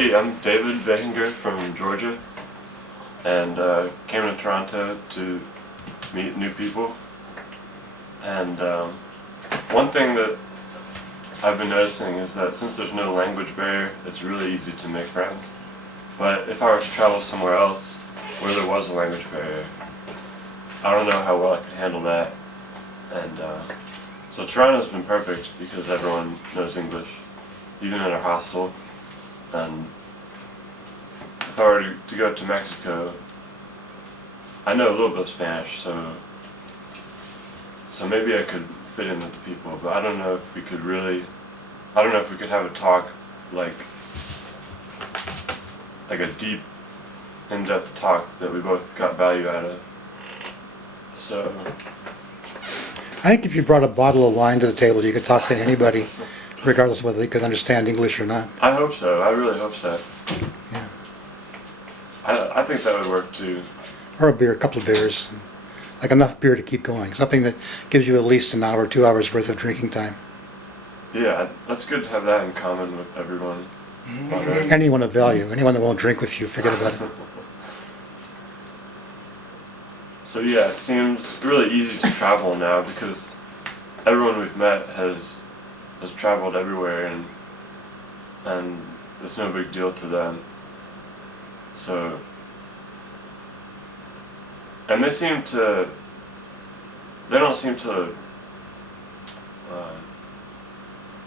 Hey, I'm David Vayhinger from Georgia, and came to Toronto to meet new people. And one thing that I've been noticing is that since there's no language barrier, it's really easy to make friends. But if I were to travel somewhere else where there was a language barrier, I don't know how well I could handle that. And so Toronto's been perfect because everyone knows English, even in our hostel. And if I were to go to Mexico, I know a little bit of Spanish, so maybe I could fit in with the people, but I don't know if we could have a talk like a deep, in-depth talk that we both got value out of. So I think if you brought a bottle of wine to the table, you could talk to anybody, regardless of whether they could understand English or not. I hope so. I really hope so. Yeah. I think that would work too. Or a beer, a couple of beers. Like enough beer to keep going. Something that gives you at least an hour, 2 hours worth of drinking time. Yeah, that's good to have that in common with everyone. Anyone of value, anyone that won't drink with you, forget about it. So yeah, it seems really easy to travel now because everyone we've met has traveled everywhere, and it's no big deal to them. So, and they don't seem to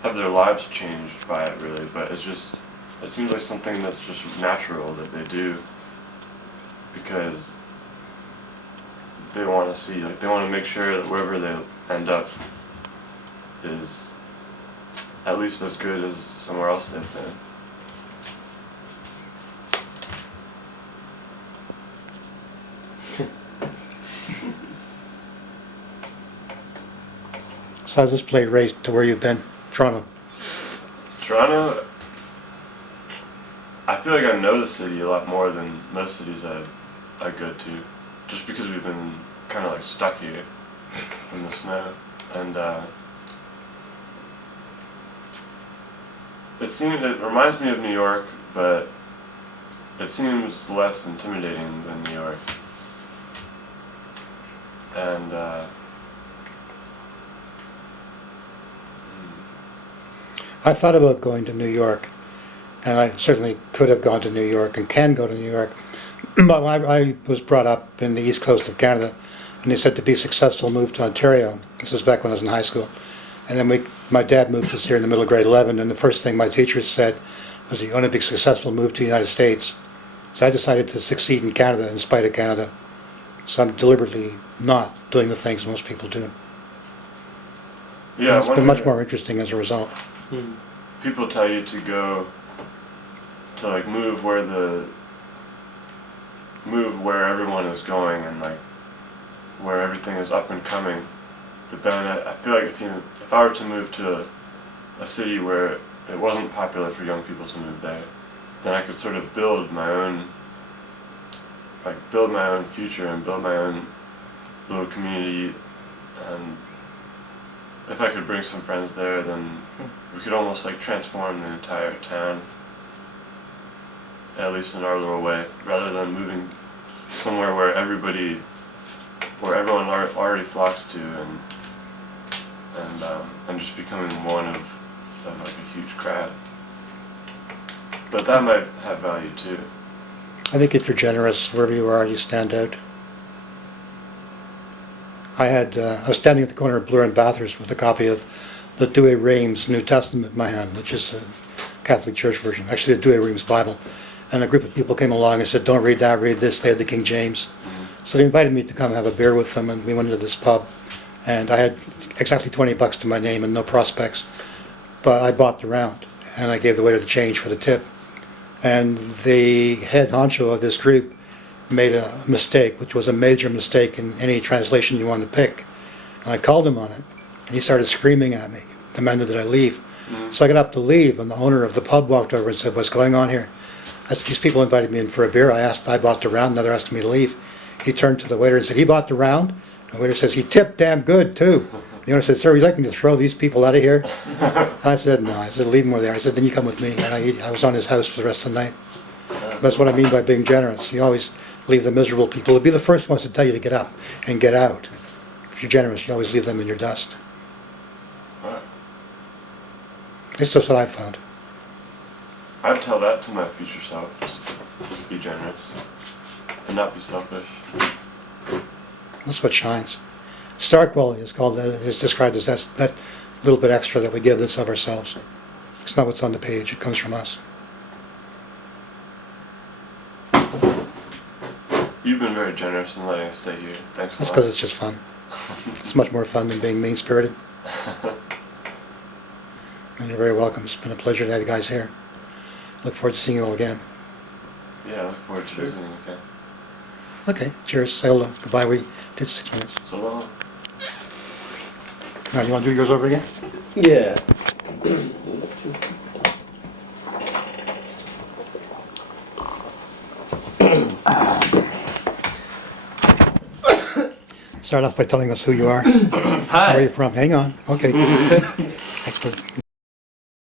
have their lives changed by it really, but it seems like something that's just natural that they do because they want to make sure that wherever they end up is at least as good as somewhere else they've been. So how's this play rate to where you've been? Toronto. Toronto, I feel like I know the city a lot more than most cities I go to, just because we've been kind of like stuck here in the snow, and it reminds me of New York, but it seems less intimidating than New York, and I thought about going to New York, and I certainly could have gone to New York and can go to New York, but I was brought up in the east coast of Canada, and they said to be successful move to Ontario. This was back when I was in high school. And then my dad moved us here in the middle of grade 11, and the first thing my teachers said was, you want to be successful, move to the United States. So I decided to succeed in Canada in spite of Canada. So I'm deliberately not doing the things most people do. yeah, It's been much more interesting as a result. people tell you to go to like move where everyone is going and like where everything is up and coming. But then I feel like if I were to move to a city where it wasn't popular for young people to move there, then I could sort of build my own future and build my own little community. And if I could bring some friends there, then we could almost like transform the entire town, at least in our little way, rather than moving somewhere where everyone already flocks to and just becoming one of like a huge crowd. But that might have value too. I think if you're generous, wherever you are, you stand out. I was standing at the corner of Bloor and Bathurst with a copy of the Douay Rheims New Testament in my hand, which is the Catholic Church version, actually the Douay Rheims Bible. And a group of people came along and said, don't read that, read this. They had the King James. So they invited me to come have a beer with them, and we went into this pub. And I had exactly $20 to my name and no prospects. But I bought the round, and I gave the waiter the change for the tip. And the head honcho of this group made a mistake, which was a major mistake in any translation you wanted to pick. And I called him on it, and he started screaming at me, demanded that I leave. So I got up to leave, and the owner of the pub walked over and said, what's going on here? I said, these people invited me in for a beer. I bought the round, now they're asking me to leave. He turned to the waiter and said, he bought the round? And the waiter says, he tipped damn good, too. The owner said, "Sir, would you like me to throw these people out of here?" I said, "No." I said, "Leave them where they are." I said, "Then you come with me." And I was on his house for the rest of the night. That's what I mean by being generous. You always leave the miserable people. They'll be the first ones to tell you to get up and get out. If you're generous, you always leave them in your dust. Right. It's just what I've found. I'd tell that to my future self. Just be generous. And not be selfish. That's what shines. Star quality is described as that little bit extra that we give that's of ourselves. It's not what's on the page. It comes from us. You've been very generous in letting us stay here. Thanks a That's lot. because it's just fun. It's much more fun than being mean-spirited. And you're very welcome. It's been a pleasure to have you guys here. Look forward to seeing you all again. Yeah, I look forward to visiting again. Okay, cheers. Say hello. Goodbye. We did 6 minutes. So long. Now, you want to do yours over again? Yeah. Start off by telling us who you are. Where are Hi. you from? Hang on. Okay. Thanks for